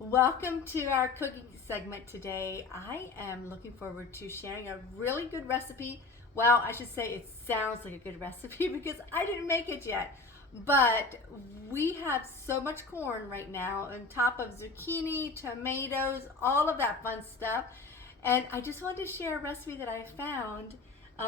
Welcome to our cooking segment today. I am looking forward to sharing a really good recipe. Well, I should say it sounds like a good recipe because I didn't make it yet. But we have so much corn right now on top of zucchini, tomatoes, all of that fun stuff. And I just wanted to share a recipe that I found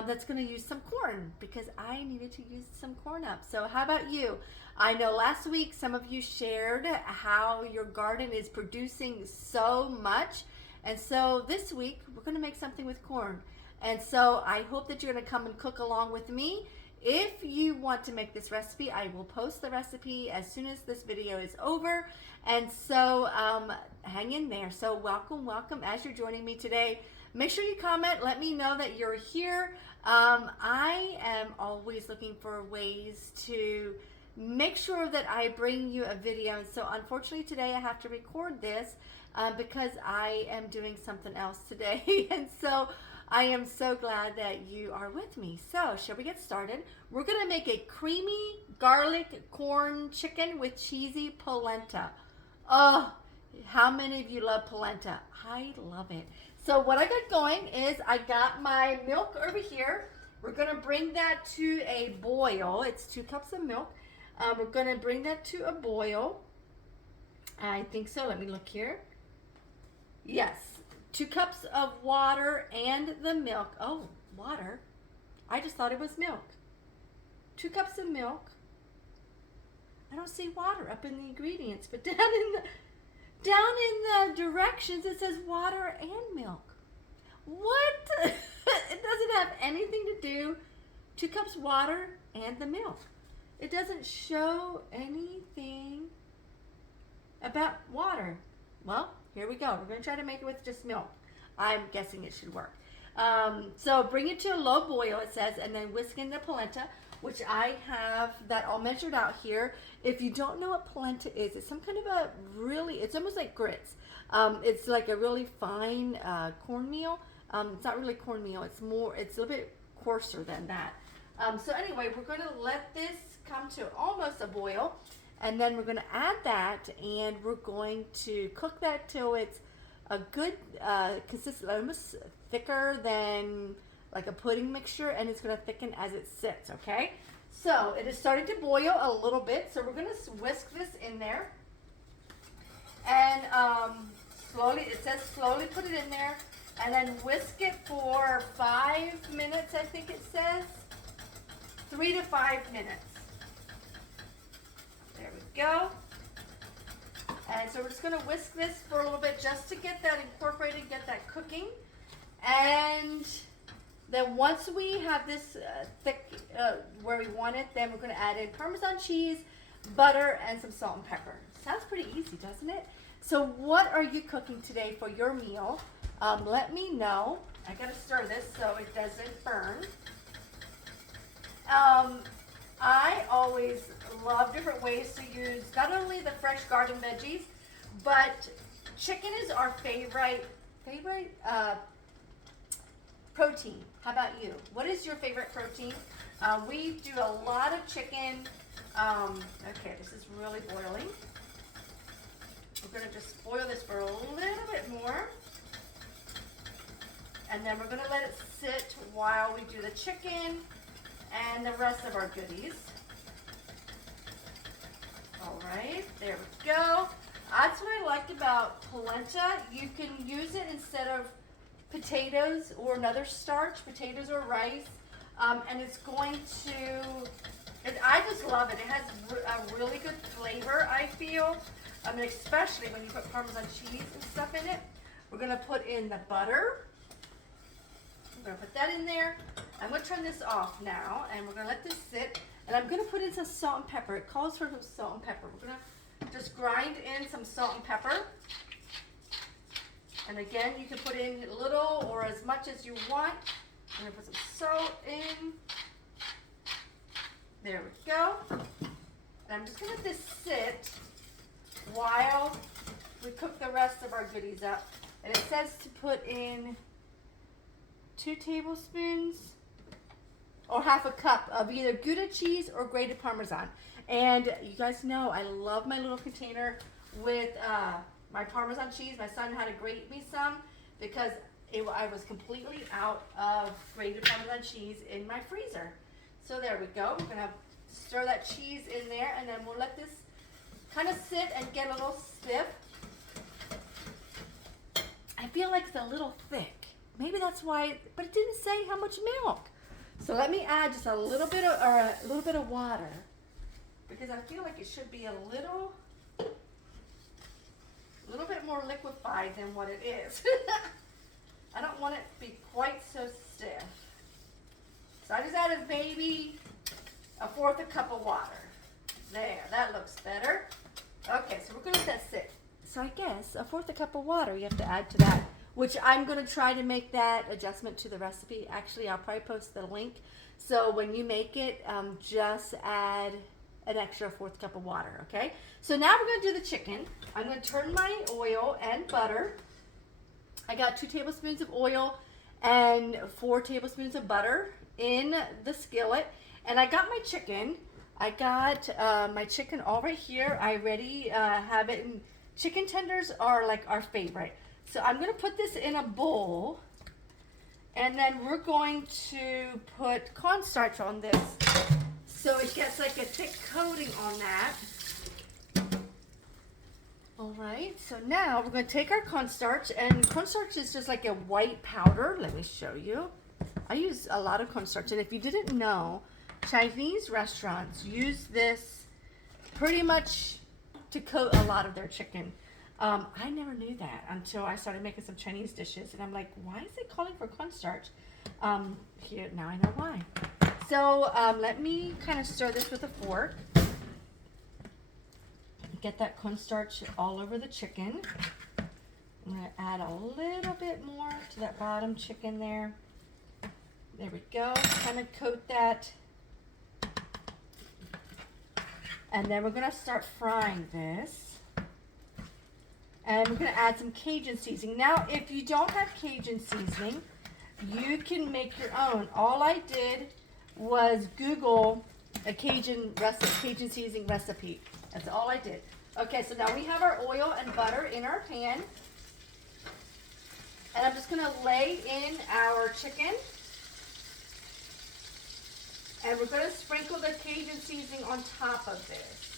that's going to use some corn because I needed to use some corn up. So how about you? I know last week some of you shared how your garden is producing so much. And so this week we're going to make something with corn. And so I hope that you're going to come and cook along with me. If you want to make this recipe, I will post the recipe as soon as this video is over. And so hang in there. So welcome as you're joining me today. Make sure you comment. Let me know that you're here. I am always looking for ways to make sure that I bring you a video. And so unfortunately today I have to record this because I am doing something else today. And so I am so glad that you are with me. So shall we get started? We're going to make a creamy garlic corn chicken with cheesy polenta. Oh, how many of you love polenta? I love it. So what I got going is I got my milk over here. We're going to bring that to a boil. It's 2 cups of milk. We're going to bring that to a boil. I think so. Let me look here. Yes. 2 cups of water and the milk. Oh, water. I just thought it was milk. 2 cups of milk. I don't see water up in the ingredients, but down in the directions it says water and milk. What? It doesn't have anything to do. 2 cups water and the milk. It doesn't show anything about water. Well, here we go. We're going to try to make it with just milk. I'm guessing it should work. So bring it to a low boil, it says, and then whisk in the polenta, which I have that all measured out here. If you don't know what polenta is, it's some kind of a really, it's almost like grits. It's like a really fine cornmeal. It's not really cornmeal. It's a little bit coarser than that. So anyway, we're going to let this come to almost a boil. And then we're going to add that, and we're going to cook that till it's a good consistency, almost thicker than like a pudding mixture, and it's going to thicken as it sits, okay? So it is starting to boil a little bit, so we're going to whisk this in there. And slowly, it says slowly put it in there, and then whisk it for 5 minutes, I think it says. 3 to 5 minutes. There we go. And so we're just going to whisk this for a little bit just to get that incorporated, get that cooking. And then once we have this thick where we want it, then we're going to add in Parmesan cheese, butter, and some salt and pepper. Sounds pretty easy, doesn't it? So what are you cooking today for your meal? Let me know. I got to stir this so it doesn't burn. I always love different ways to use not only the fresh garden veggies, but chicken is our favorite protein. How about you? What is your favorite protein? We do a lot of chicken. Okay, this is really boiling. We're going to just boil this for a little bit more. And then we're going to let it sit while we do the chicken and the rest of our goodies. All right, there we go. That's what I liked about polenta. You can use it instead of potatoes or another starch, potatoes or rice, and it's going to, I just love it. It has a really good flavor, I feel. I mean, especially when you put Parmesan cheese and stuff in it. We're going to put in the butter. I'm going to put that in there. I'm going to turn this off now, and we're going to let this sit. And I'm going to put in some salt and pepper. It calls for some salt and pepper. We're going to just grind in some salt and pepper. And again, you can put in a little or as much as you want. I'm going to put some salt in. There we go. And I'm just going to let this sit while we cook the rest of our goodies up. And it says to put in 2 tablespoons or half a cup of either Gouda cheese or grated Parmesan. And you guys know I love my little container with my Parmesan cheese. My son had to grate me some because I was completely out of grated Parmesan cheese in my freezer. So there we go. We're gonna stir that cheese in there, and then we'll let this kind of sit and get a little stiff. I feel like it's a little thick. Maybe that's why, but it didn't say how much milk. So let me add just a little bit of water, because I feel like it should be a little bit more liquefied than what it is. I don't want it to be quite so stiff. So I just added maybe a fourth a cup of water. There, that looks better. Okay, so we're gonna let that sit. So I guess a fourth a cup of water you have to add to that, which I'm gonna try to make that adjustment to the recipe. Actually, I'll probably post the link. So when you make it, just add an extra fourth cup of water, okay? So now we're gonna do the chicken. I'm gonna turn my oil and butter. I got 2 tablespoons of oil and 4 tablespoons of butter in the skillet. And I got my chicken. I got my chicken all right here. I already have it in. Chicken tenders are like our favorite. So I'm gonna put this in a bowl, and then we're going to put cornstarch on this so it gets like a thick coating on that. All right, so now we're going to take our cornstarch, and cornstarch is just like a white powder. Let me show you. I use a lot of cornstarch, and if you didn't know, Chinese restaurants use this pretty much to coat a lot of their chicken. I never knew that until I started making some Chinese dishes, and I'm like, why is it calling for cornstarch? Here, now I know why. So let me kind of stir this with a fork. Get that cornstarch all over the chicken. I'm going to add a little bit more to that bottom chicken there. There we go. Kind of coat that. And then we're going to start frying this. And we're going to add some Cajun seasoning. Now, if you don't have Cajun seasoning, you can make your own. All I did was Google a Cajun seasoning recipe. That's all I did. Okay, so now we have our oil and butter in our pan. And I'm just going to lay in our chicken. And we're going to sprinkle the Cajun seasoning on top of this.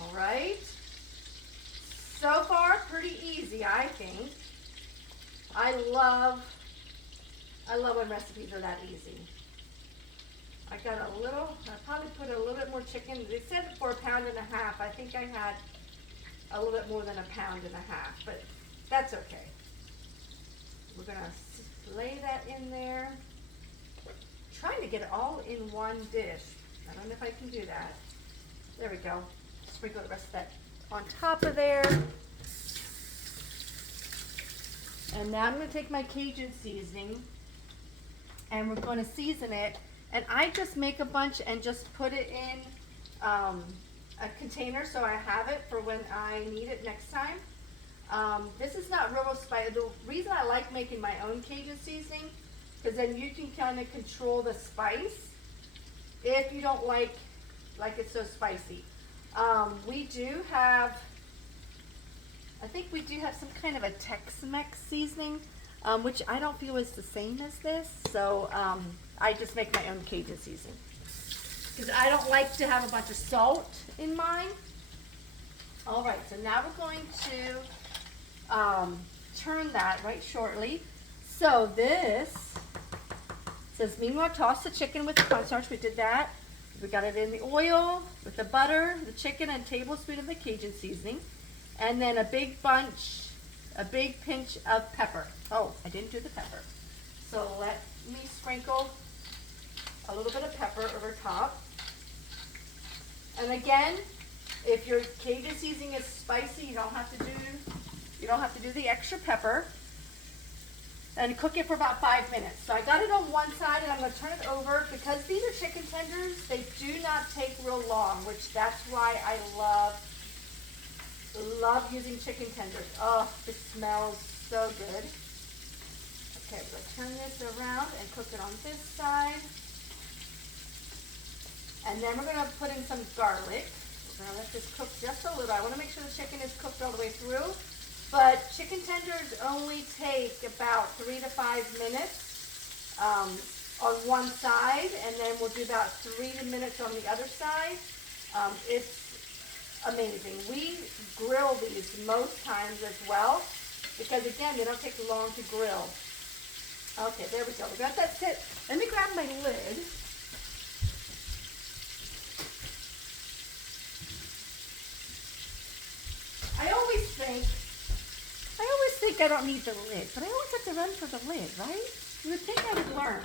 All right. So far, pretty easy, I think. I love when recipes are that easy. I got a little, I probably put a little bit more chicken. They said for 1.5 pounds. I think I had a little bit more than 1.5 pounds, but that's okay. We're gonna lay that in there. Trying to get it all in one dish. I don't know if I can do that. There we go. Sprinkle the rest of that on top of there. And now I'm going to take my Cajun seasoning, and we're going to season it. And I just make a bunch and just put it in a container so I have it for when I need it next time. This is not real spicy. The reason I like making my own Cajun seasoning, because then you can kind of control the spice if you don't like it's so spicy. We do have, I think we do have some kind of a Tex-Mex seasoning, which I don't feel is the same as this. So I just make my own Cajun seasoning, because I don't like to have a bunch of salt in mine. All right, so now we're going to turn that right shortly. So this says, meanwhile, toss the chicken with the cornstarch. We did that. We got it in the oil with the butter, the chicken, and a tablespoon of the Cajun seasoning. And then a big pinch of pepper. Oh, I didn't do the pepper. So let me sprinkle a little bit of pepper over top. And again, if your Cajun seasoning is spicy, you don't have to do the extra pepper. And cook it for about 5 minutes. So I got it on one side, and I'm going to turn it over. Because these are chicken tenders, they do not take real long, which that's why I love using chicken tenders. Oh, it smells so good. Okay, so turn this around and cook it on this side. And then we're going to put in some garlic. Now let this cook just a little. I want to make sure the chicken is cooked all the way through. But chicken tenders only take about 3 to 5 minutes on one side, and then we'll do about 3 minutes on the other side. It's amazing. We grill these most times as well because, again, they don't take long to grill. Okay, there we go. We got that set. Let me grab my lid. I always think I don't need the lid, but I always have to run for the lid, right? You would think I would learn.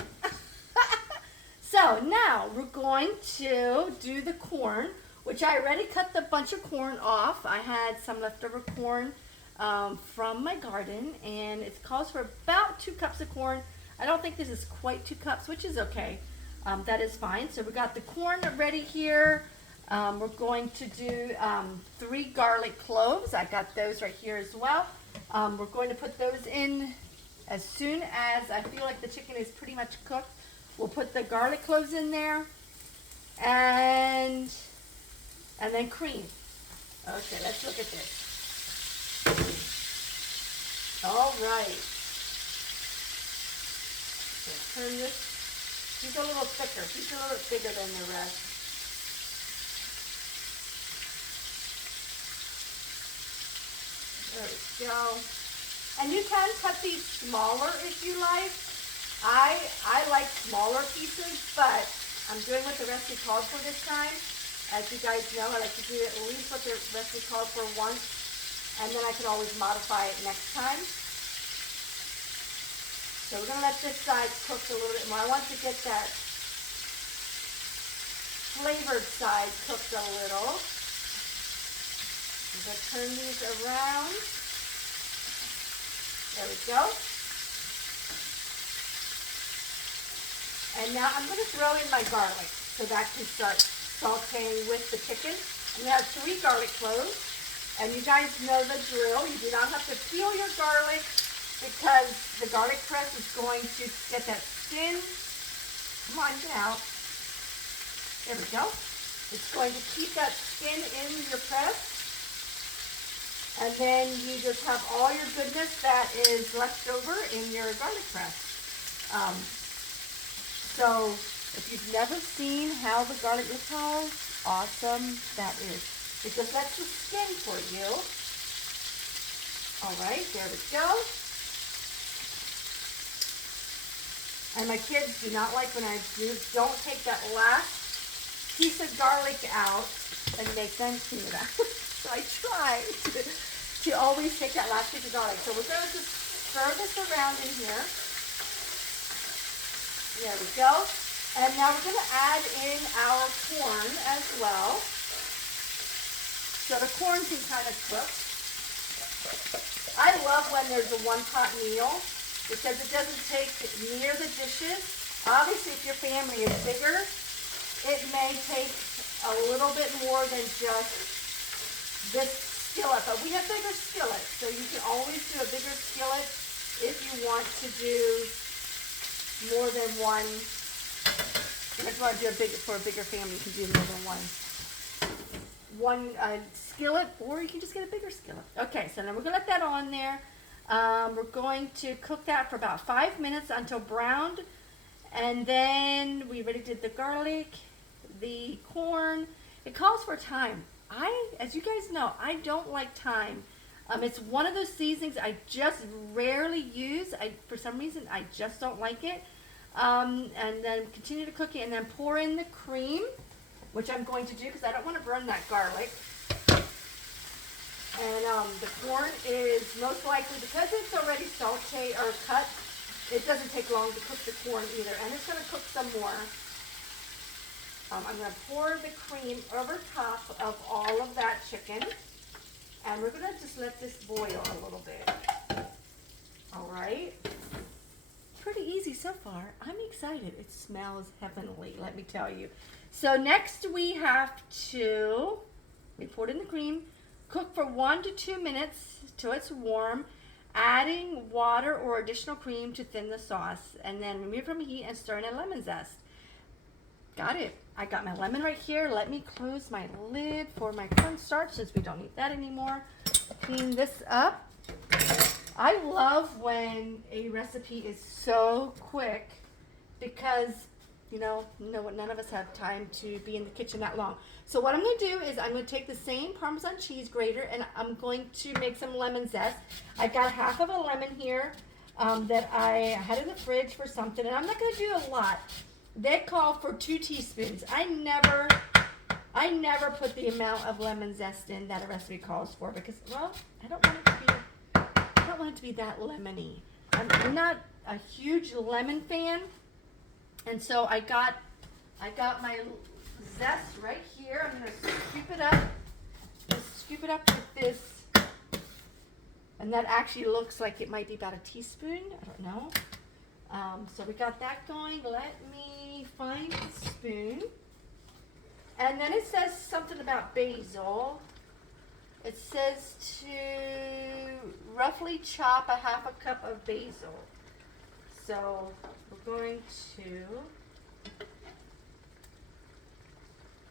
So now we're going to do the corn, which I already cut the bunch of corn off. I had some leftover corn from my garden, and it calls for about 2 cups of corn. I don't think this is quite 2 cups, which is okay. That is fine. So we got the corn ready here. We're going to do 3 garlic cloves. I got those right here as well. We're going to put those in as soon as I feel like the chicken is pretty much cooked. We'll put the garlic cloves in there and then cream. Okay, let's look at this. All right. Okay, turn this. She's a little thicker. She's a little bigger than the rest. There we go. And you can cut these smaller if you like. I like smaller pieces, but I'm doing what the recipe calls for this time. As you guys know, I like to do at least what the recipe calls for once, and then I can always modify it next time. So we're going to let this side cook a little bit more. I want to get that flavored side cooked a little. I'm going to turn these around. There we go. And now I'm going to throw in my garlic so that can start sauteing with the chicken. I'm going to have 3 garlic cloves. And you guys know the drill. You do not have to peel your garlic because the garlic press is going to get that skin. Come on, get out. There we go. It's going to keep that skin in your press. And then you just have all your goodness that is left over in your garlic press. So if you've never seen how the garlic looks, how awesome that is. It just lets the skin for you. All right, there we go. And my kids do not like when I don't take that last piece of garlic out and make them clean it out. So I try to always take that last piece of garlic. So we're going to just stir this around in here. There we go. And now we're going to add in our corn as well. So the corn can kind of cook. I love when there's a one-pot meal because it doesn't take near the dishes. Obviously, if your family is bigger, it may take a little bit more than just this skillet. But we have bigger skillets, so you can always do a bigger skillet if you want to do more than one. If you want to do for a bigger family, you can do more than one skillet, or you can just get a bigger skillet. Okay, so now we're going to let that on there. We're going to cook that for about 5 minutes until browned. And then we already did the garlic, the corn. It calls for thyme. As you guys know, I don't like thyme. It's one of those seasonings I just rarely use. For some reason, I just don't like it. And then continue to cook it and then pour in the cream, which I'm going to do because I don't want to burn that garlic. And the corn is most likely, because it's already sauteed or cut, it doesn't take long to cook the corn either. And it's going to cook some more. I'm going to pour the cream over top of all of that chicken. And we're going to just let this boil a little bit. All right. Pretty easy so far. I'm excited. It smells heavenly, let me tell you. So next we have to, we poured in the cream, cook for 1 to 2 minutes till it's warm, adding water or additional cream to thin the sauce, and then remove from heat and stir in a lemon zest. Got it. I got my lemon right here. Let me close my lid for my cornstarch since we don't need that anymore. Clean this up. I love when a recipe is so quick because, you know, none of us have time to be in the kitchen that long. So what I'm going to do is I'm going to take the same Parmesan cheese grater and I'm going to make some lemon zest. I got half of a lemon here that I had in the fridge for something, and I'm not going to do a lot. They call for 2 teaspoons. I never put the amount of lemon zest in that a recipe calls for because, well, I don't want it to be that lemony. I'm not a huge lemon fan, and so I got my zest right here. I'm gonna scoop it up. Scoop it up with this, and that actually looks like it might be about a teaspoon. I don't know. So we got that going. Let me find the spoon. And then it says something about basil. It says to roughly chop a half a cup of basil. So we're going to,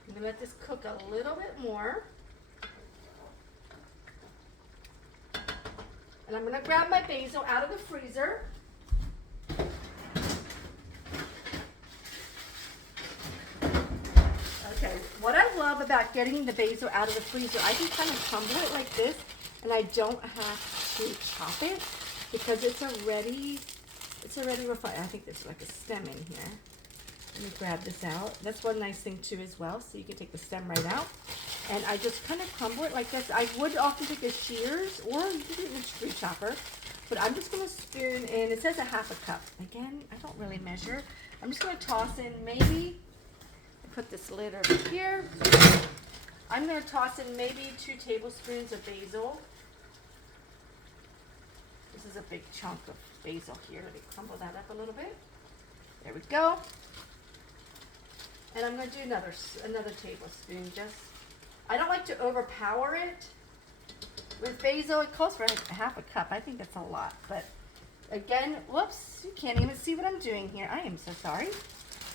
I'm going to let this cook a little bit more. And I'm going to grab my basil out of the freezer. Okay, what I love about getting the basil out of the freezer, I can kind of crumble it like this, and I don't have to chop it because it's already refined. I think there's like a stem in here. Let me grab this out. That's one nice thing too as well, so you can take the stem right out. And I just kind of crumble it like this. I would often take a shears or you can do a street chopper, but I'm just going to spoon in. It says a half a cup. Again, I don't really measure. I'm just going to toss in maybe, put this lid over here. I'm going to toss in maybe 2 tablespoons of basil. This is a big chunk of basil here. Let me crumble that up a little bit. There we go. And I'm going to do another tablespoon. I don't like to overpower it. With basil, it calls for a half a cup. I think that's a lot. But again, whoops, you can't even see what I'm doing here. I am so sorry.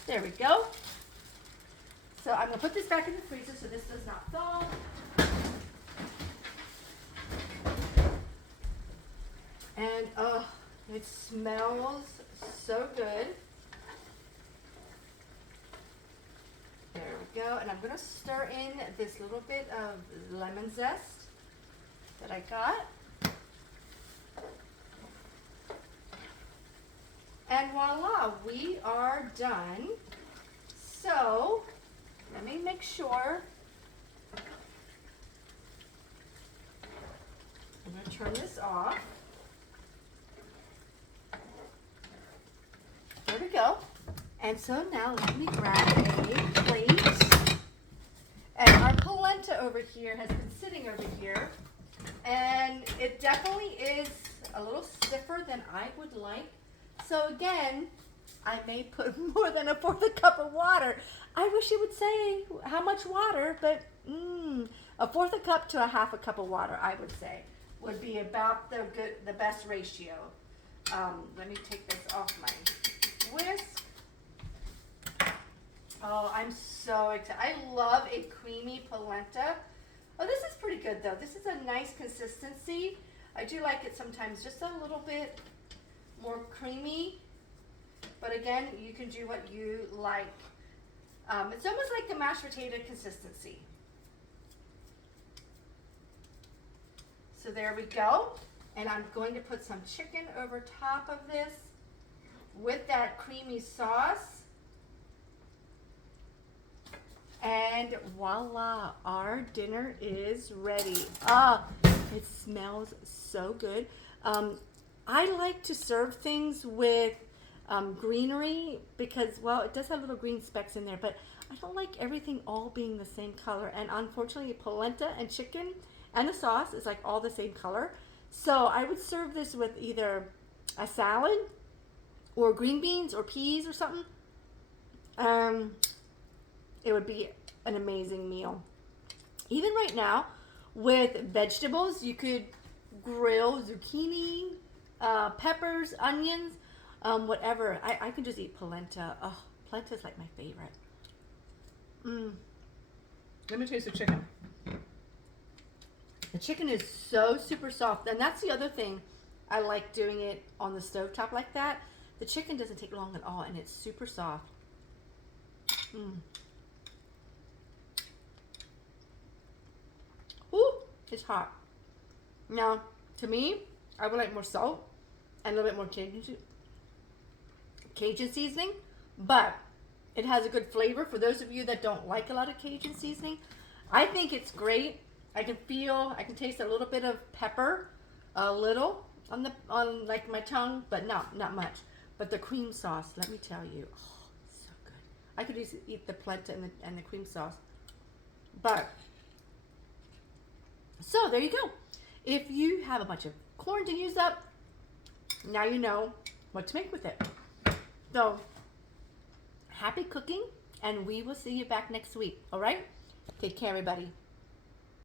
There we go. So I'm going to put this back in the freezer so this does not thaw. And oh, it smells so good. There we go. And I'm going to stir in this little bit of lemon zest that I got. And voila, we are done. So let me make sure. I'm going to turn this off. There we go. And so now let me grab a plate. And our polenta over here has been sitting over here. And it definitely is a little stiffer than I would like. So again, I may put more than 1/4 cup of water. I wish it would say how much water, but 1/4 cup to a half a cup of water, I would say, would be about the best ratio. Let me take this off my whisk. Oh, I'm so excited. I love a creamy polenta. Oh, this is pretty good though. This is a nice consistency. I do like it sometimes just a little bit more creamy. But again, you can do what you like. It's almost like a mashed potato consistency. So there we go. And I'm going to put some chicken over top of this with that creamy sauce. And voila, our dinner is ready. Ah, it smells so good. I like to serve things with greenery because, well, it does have little green specks in there, but I don't like everything all being the same color. And unfortunately, polenta and chicken and the sauce is like all the same color. So I would serve this with either a salad or green beans or peas or something. It would be an amazing meal. Even right now, with vegetables, you could grill zucchini, peppers, onions, whatever. I can just eat polenta. Oh, polenta is like my favorite. Mm. Let me taste the chicken. The chicken is so super soft, and that's the other thing. I like doing it on the stovetop like that. The chicken doesn't take long at all, and it's super soft. Mm. Ooh, it's hot. Now, to me, I would like more salt and a little bit more Cajun seasoning, but it has a good flavor for those of you that don't like a lot of Cajun seasoning. I think it's great. I can taste a little bit of pepper, a little on like my tongue, but not much. But the cream sauce, let me tell you, oh, so good. I could just eat the polenta and the cream sauce. But so there you go. If you have a bunch of corn to use up, now you know what to make with it. So happy cooking, and we will see you back next week. All right? Take care, everybody.